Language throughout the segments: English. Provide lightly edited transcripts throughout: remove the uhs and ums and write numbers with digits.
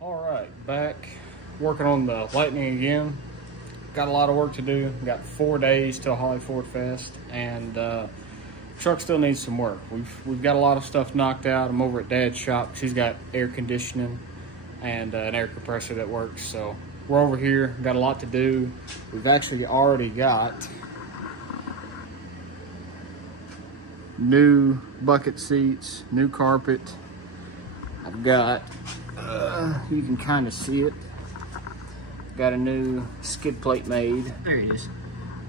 All right, back working on the Lightning again. Got a lot of work to do. Got 4 days till Holley Ford Fest, and truck still needs some work. We've got a lot of stuff knocked out. I'm over at Dad's shop. He's got air conditioning and an air compressor that works. So we're over here. Got a lot to do. We've actually already got new bucket seats, new carpet. I've got, you can kind of see it. Got a new skid plate made. There it is.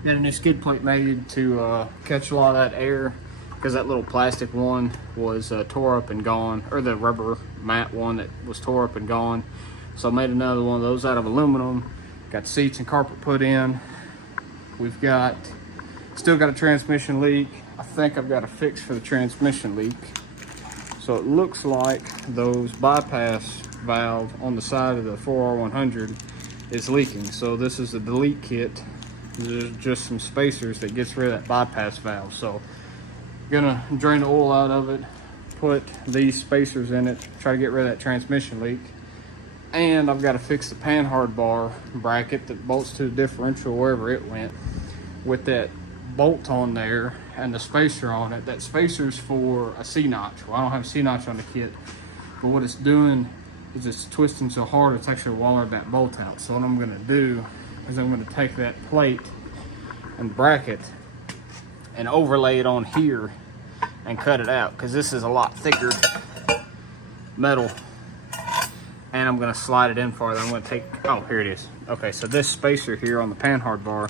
Got a new skid plate made to catch a lot of that air, because that little plastic one was tore up and gone, or the rubber mat one that was tore up and gone. So I made another one of those out of aluminum. Got seats and carpet put in. We've still got a transmission leak. I think I've got a fix for the transmission leak. So it looks like those bypass valve on the side of the 4R100 is leaking. So this is the delete kit. There's just some spacers that gets rid of that bypass valve. So I'm gonna drain the oil out of it, put these spacers in it, try to get rid of that transmission leak. And I've got to fix the panhard bar bracket that bolts to the differential wherever it went, with that bolt on there and the spacer on it. That spacer's for a C-notch. Well, I don't have a C-notch on the kit, but what it's doing is it's twisting so hard it's actually wallered that bolt out. So what I'm gonna do is I'm gonna take that plate and bracket and overlay it on here and cut it out, because this is a lot thicker metal. And I'm gonna slide it in farther. I'm gonna take, oh, here it is. Okay, so this spacer here on the panhard bar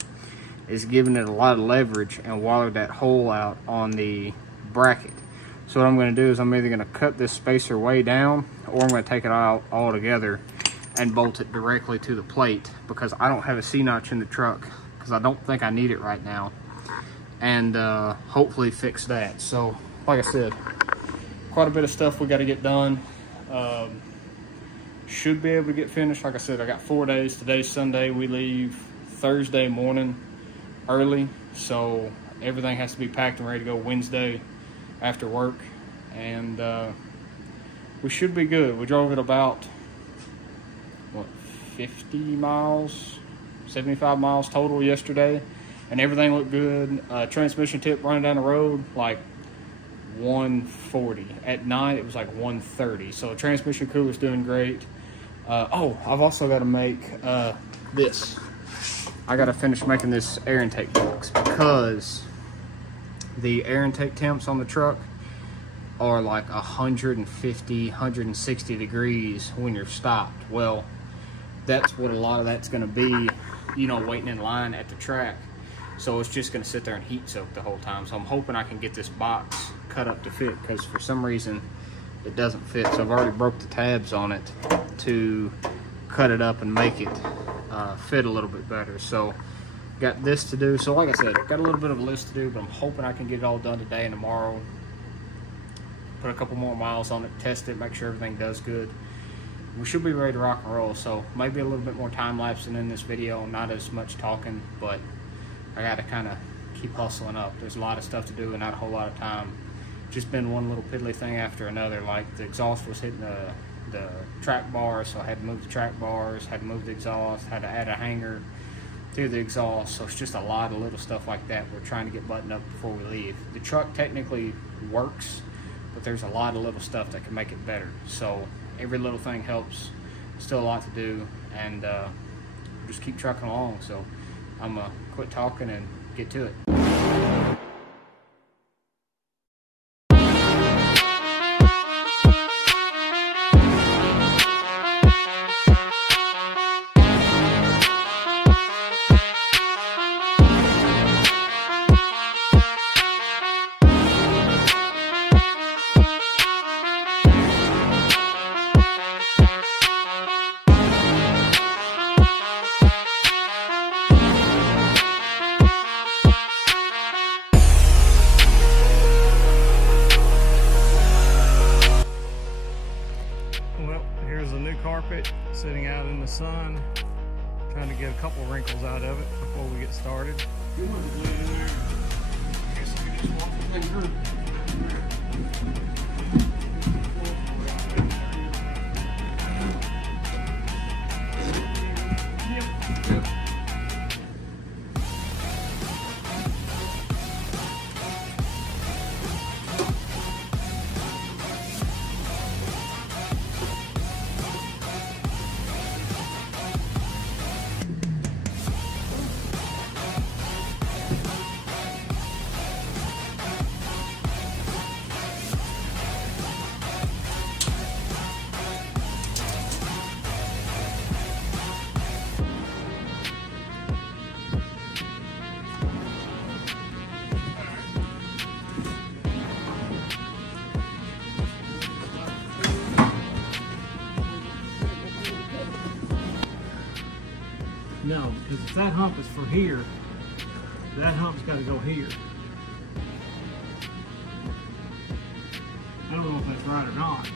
is giving it a lot of leverage and wallered that hole out on the bracket. So what I'm gonna do is I'm either gonna cut this spacer way down, or I'm gonna take it out all together and bolt it directly to the plate, because I don't have a C-notch in the truck, because I don't think I need it right now. And hopefully fix that. So like I said, quite a bit of stuff we gotta get done. Should be able to get finished. Like I said, I got 4 days. Today's Sunday. We leave Thursday morning early, so everything has to be packed and ready to go Wednesday after work, and we should be good. We drove it about, what, 50 miles, 75 miles total yesterday, and everything looked good. Transmission tip running down the road, like 140. At night, it was like 130. So the transmission cooler's doing great. Oh, I've also got to make this. I got to finish making this air intake box, because the air intake temps on the truck are like 150, 160 degrees when you're stopped. Well, that's what a lot of that's going to be, you know, waiting in line at the track. So it's just going to sit there and heat soak the whole time. So I'm hoping I can get this box cut up to fit, because for some reason it doesn't fit. So I've already broke the tabs on it to cut it up and make it fit a little bit better. So got this to do. So like I said, got a little bit of a list to do, but I'm hoping I can get it all done today and tomorrow. Put a couple more miles on it, test it, make sure everything does good. We should be ready to rock and roll. So maybe a little bit more time lapsing in this video, not as much talking, but I got to kind of keep hustling up. There's a lot of stuff to do and not a whole lot of time. Just been one little piddly thing after another. Like the exhaust was hitting the track bar, so I had to move the track bars, had to move the exhaust, had to add a hanger to the exhaust. So it's just a lot of little stuff like that we're trying to get buttoned up before we leave. The truck technically works, but there's a lot of little stuff that can make it better. So every little thing helps. Still a lot to do, and just keep trucking along. So I'm gonna quit talking and get to it. Sitting out in the sun, trying to get a couple wrinkles out of it before we get started. You want to lay in there? I guess I can just walk the thing through. No, because if that hump is for here, that hump's got to go here. I don't know if that's right or not.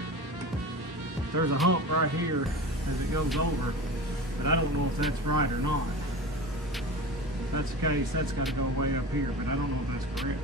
There's a hump right here as it goes over, but I don't know if that's right or not. If that's the case, that's got to go way up here, but I don't know if that's correct.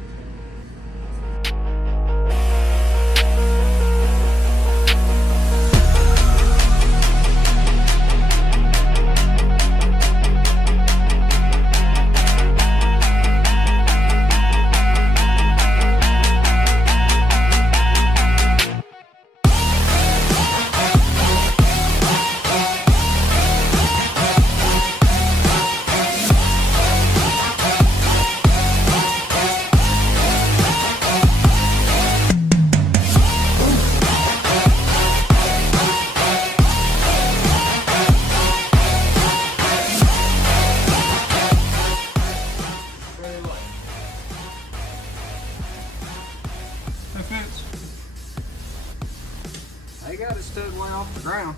They got it stood way off the ground.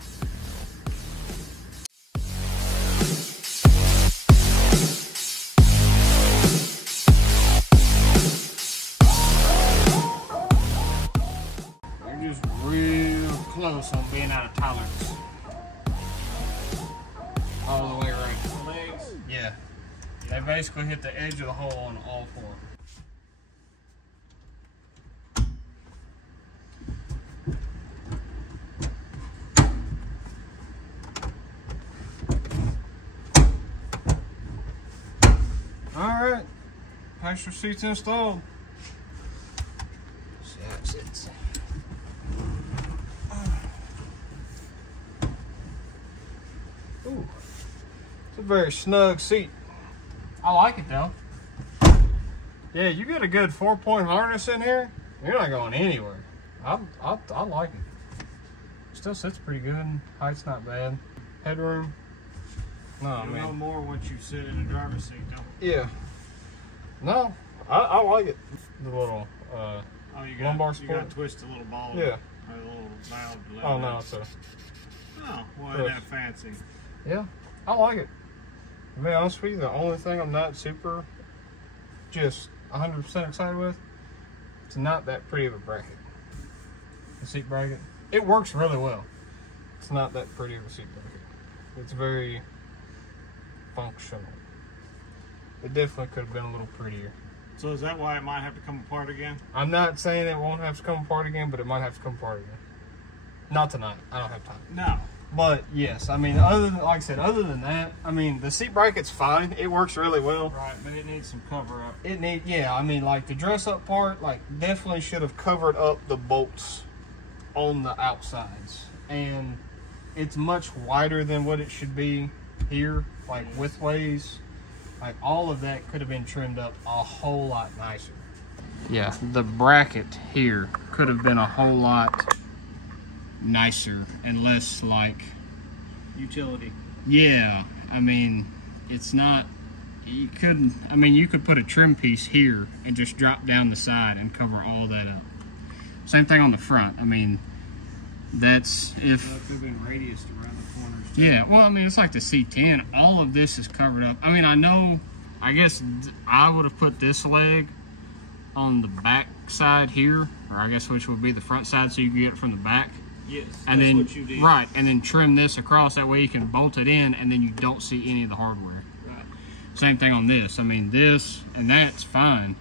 They're just real close on being out of tolerance. All the way around. The legs? Yeah. They basically hit the edge of the hole on all four. Alright, passenger seats installed. See how it sits. Ooh, it's a very snug seat. I like it though. Yeah, you got a good 4-point harness in here. You're not going anywhere. I like it. Still sits pretty good. Height's not bad. Headroom. No, You'll know more once you sit in the driver's seat, don't you? Yeah. No, I like it. The little oh, lumbar support. You got to twist a little ball. Yeah. A little valve. Oh no, it's a. Oh, well, isn't that fancy? Yeah, I like it. To be honest with you, the only thing I'm not super just 100% excited with, it's not that pretty of a bracket. The seat bracket. It works really well. It's not that pretty of a seat bracket. It's very functional. It definitely could have been a little prettier. So is that why it might have to come apart again? I'm not saying it won't have to come apart again, but it might have to come apart again. Not tonight. I don't have time. No. But yes, I mean, other than, like I said, other than that, I mean, the seat bracket's fine. It works really well. Right, but it needs some cover up. Yeah, I mean, like the dress up part, like definitely should have covered up the bolts on the outsides. And it's much wider than what it should be here, like widthways. Like all of that could have been trimmed up a whole lot nicer. Yeah, the bracket here could have been a whole lot nicer and less like utility. Yeah, I mean, it's not, you couldn't, I mean, you could put a trim piece here and just drop down the side and cover all that up. Same thing on the front. I mean, that's if... Well, it could have been radiused around the corners too. Yeah, well, I mean, it's like the C10. All of this is covered up. I mean, I guess I would have put this leg on the back side here, or I guess which would be the front side so you can get it from the back. Yes, and that's then, what you did. Right, and then trim this across, that way you can bolt it in and then you don't see any of the hardware. Right. Same thing on this. I mean, this and that's fine.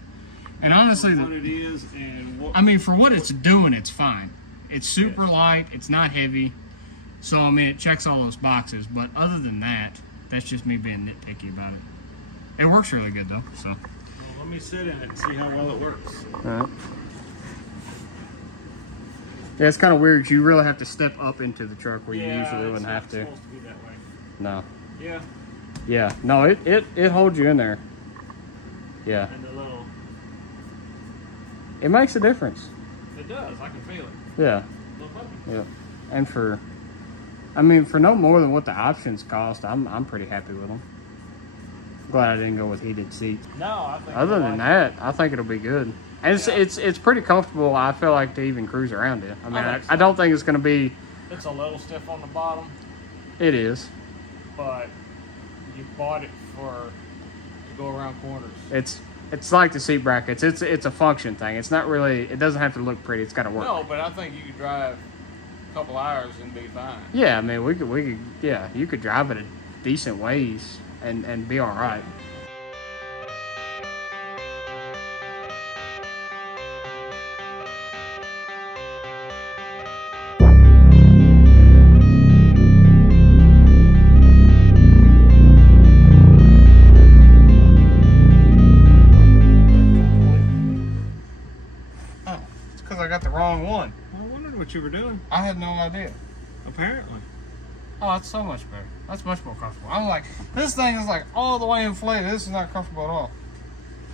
And honestly, what it is and what, I mean, for what it's doing, it's fine. It's super light, it's not heavy. So, I mean, it checks all those boxes. But other than that, that's just me being nitpicky about it. It works really good, though, so. Well, let me sit in it and see how well it works. All right. Yeah, it's kind of weird. You really have to step up into the truck where you usually wouldn't have to. Yeah, it's supposed to be that way. No. Yeah. Yeah. No, it holds you in there. Yeah. And the little... It makes a difference. It does. I can feel it. Yeah. Yeah. And for, I mean, for no more than what the options cost, I'm pretty happy with them. Glad I didn't go with heated seats. No, I think. Other than that, I think it'll be good. And it's pretty comfortable, I feel like, to even cruise around it. I mean, I don't think it's going to be... It's a little stiff on the bottom. It is. But You bought it to go around corners. It's like the seat brackets. It's a function thing. It's not really. It doesn't have to look pretty. It's got to work. No, but I think you could drive a couple hours and be fine. Yeah, I mean we could. Yeah, you could drive it a decent ways and be all right. I got the wrong one. I wondered what you were doing. I had no idea. Apparently. Oh, that's so much better. That's much more comfortable. I'm like, this thing is like all the way inflated. This is not comfortable at all.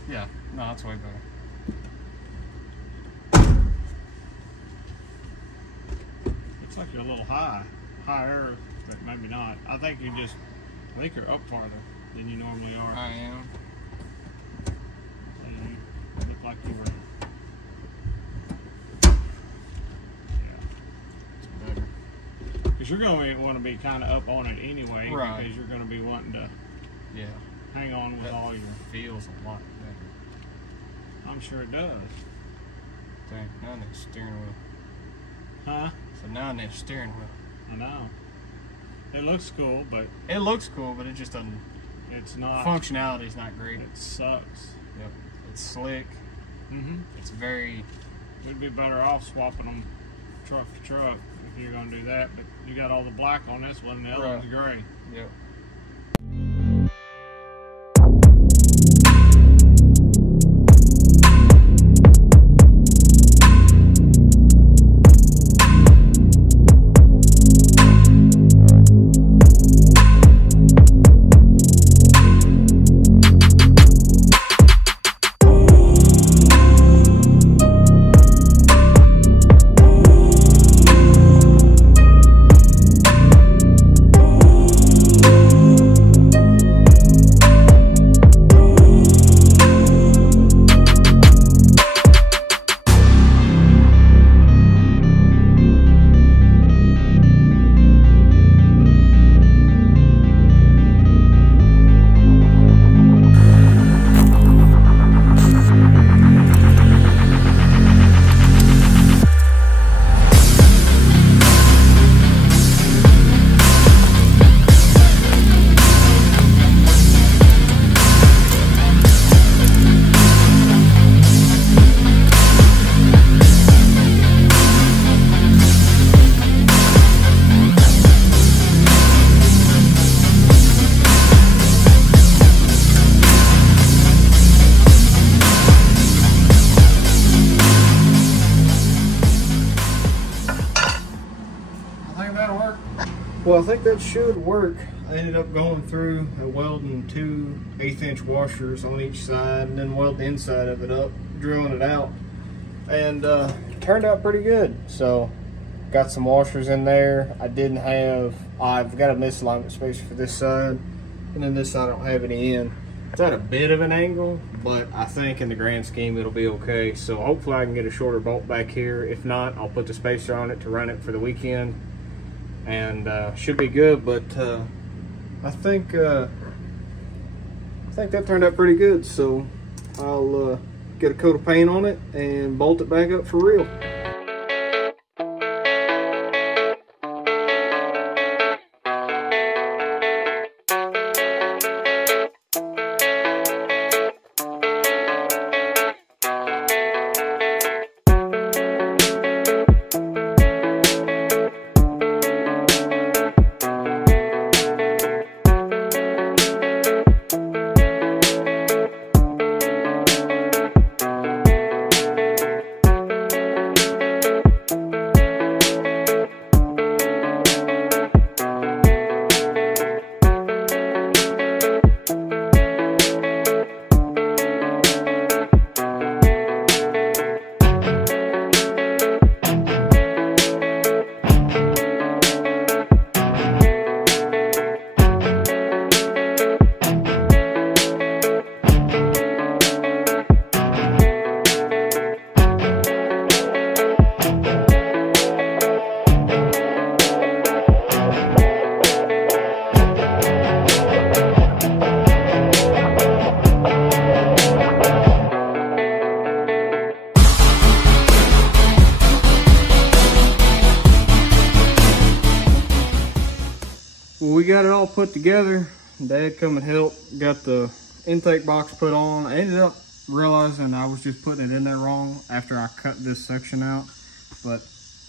Yeah, no, that's way better. Looks like you're a little higher, but maybe not. I think you're up farther than you normally are. I am. And you look like you were. Because you're going to want to be kind of up on it anyway, right? Because you're going to be wanting to hang on with all your. Feels a lot better. I'm sure it does. Dang, now I need a steering wheel. Huh? So now I need a steering wheel. I know. It looks cool, but it looks cool, but it just doesn't. It's not. Functionality is not great. It sucks. Yep. It's slick. Mm-hmm. It's very. We'd be better off swapping them truck to truck if you're going to do that, but you got all the black on this one, and the other one's gray. Yep. Well, I think that should work. I ended up going through and welding 2 1/8-inch washers on each side and then weld the inside of it up, drilling it out, and turned out pretty good. So got some washers in there. I've got a misalignment spacer for this side, and then this side I don't have any in. It's at a bit of an angle, but I think in the grand scheme it'll be okay. So hopefully I can get a shorter bolt back here. If not, I'll put the spacer on it to run it for the weekend, and should be good. But I think that turned out pretty good. So I'll get a coat of paint on it and bolt it back up for real. Well, we got it all put together. Dad come and helped, got the intake box put on. I ended up realizing I was just putting it in there wrong after I cut this section out, but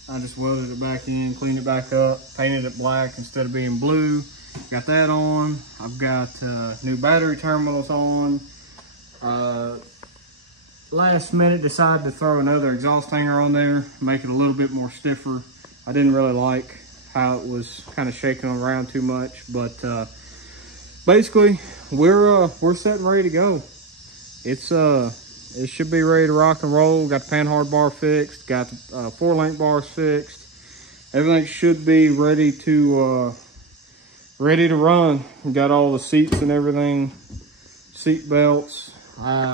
I just welded it back in, cleaned it back up, painted it black instead of being blue. Got that on. I've got new battery terminals on. Last minute decided to throw another exhaust hanger on there, make it a little bit more stiffer. I didn't really like how it was kind of shaking around too much, but basically we're set and ready to go. It should be ready to rock and roll. Got the panhard bar fixed, got the 4-link bars fixed. Everything should be ready to run. Got all the seats and everything, seat belts.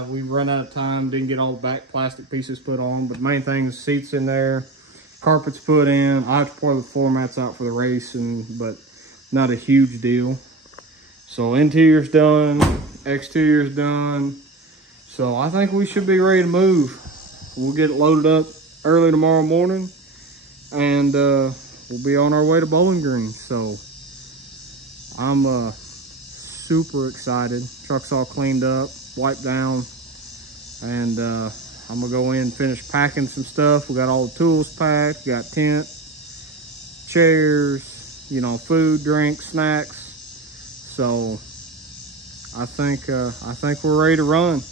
We ran out of time, didn't get all the back plastic pieces put on, but the main thing is seats in there, carpets put in. I have to pour the floor mats out for the race, but not a huge deal. So interior's done, exterior's done. So I think we should be ready to move. We'll get it loaded up early tomorrow morning, and we'll be on our way to Bowling Green. So I'm super excited. Truck's all cleaned up, wiped down, and I'm gonna go in and finish packing some stuff. We got all the tools packed, got tent, chairs, you know, food, drinks, snacks. So I think we're ready to run.